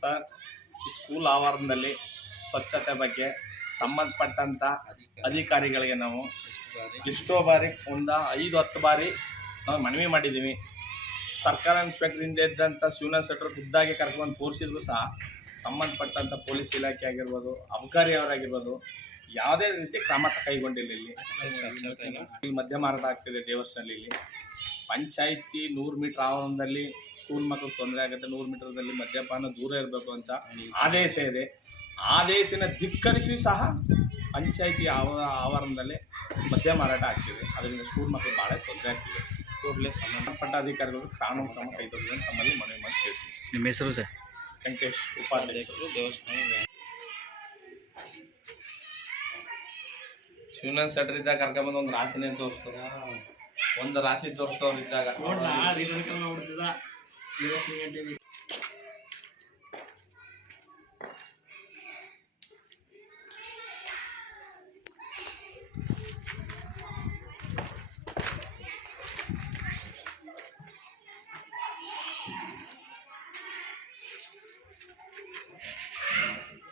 Sir, ಈ school ಆವರಣದಲ್ಲಿ ಸ್ವಚ್ಛತೆ ಬಗ್ಗೆ ಸಂಬಂಧಪಟ್ಟಂಥ ಅಧಿಕಾರಿಗಳಿಗೆ ನಾವು ಎಷ್ಟೋ ಬಾರಿ 5-10 ಬಾರಿ ನಾವು ಮನವಿ ಮಾಡಿದ್ದೀವಿ. ಸರ್ಕಾರ ಇನ್ಸ್ಪೆಕ್ಟರಿಂದ ಇದ್ದಂಥ ಶಿವನಾಥ್ ಶೆಟ್ಟರು ಖುದ್ದಾಗಿ ಕರ್ಕೊಂಡು ತೋರಿಸಿದ್ರು ಸಹ ಸಂಬಂಧಪಟ್ಟಂಥ ಪೊಲೀಸ್ ಇಲಾಖೆ ಆಗಿರ್ಬೋದು, ಅಬಕಾರಿ ಅವರಾಗಿರ್ಬೋದು, ಯಾವುದೇ ರೀತಿ ಕ್ರಮ ಕೈಗೊಂಡಿಲ್ಲ. ಇಲ್ಲಿ ಮದ್ಯ ಮಾರಾಟ ಆಗ್ತಿದೆ ದೇವಸ್ಥಾನದಲ್ಲಿ. ಪಂಚಾಯಿತಿ 100 ಮೀಟರ್ ಆವರಣದಲ್ಲಿ ಸ್ಕೂಲ್ ಮಕ್ಕಳು ತೊಂದರೆ ಆಗುತ್ತೆ, 100 ಮೀಟರ್ದಲ್ಲಿ ಮದ್ಯಪಾನ ದೂರ ಇರಬೇಕು ಅಂತ ಆದೇಶ ಇದೆ. ಆದೇಶನ ಧಿಕ್ಕರಿಸಿ ಸಹ ಪಂಚಾಯಿತಿ ಆವರಣದಲ್ಲಿ ಮದ್ಯ ಮಾರಾಟ ಆಗ್ತಿದೆ. ಅದರಿಂದ ಸ್ಕೂಲ್ ಮಕ್ಕಳು ಭಾಳ ತೊಂದರೆ ಆಗ್ತಿದೆ. ಕೂಡಲೇ ಸಂಬಂಧಪಟ್ಟ ಅಧಿಕಾರಿಗಳು ಕಾನೂನು ಕ್ರಮ ಕೈಗೊಳ್ಳಲು ತಮ್ಮಲ್ಲಿ ಮನವಿ ಮಾಡಿ ಕೇಳ್ತೀನಿ. ನಿಮ್ಮ ಹೆಸರು ಸರ್? ವೆಂಕಟೇಶ್, ಉಪಾಧ್ಯಕ್ಷರು, ದೇವಸ್ಥಾನ. ಶಿವನಾಥ್ ಶೆಟ್ಟರ್ ಇದ್ದಾಗ ಕರ್ಕೊಂಬಂದು ಒಂದು ರಾಶಿನೇ ತೋರಿಸ್ತದ, ಒಂದು ರಾಶಿ ತೋರಿಸ್ತವ್ರು ಇದ್ದಾಗ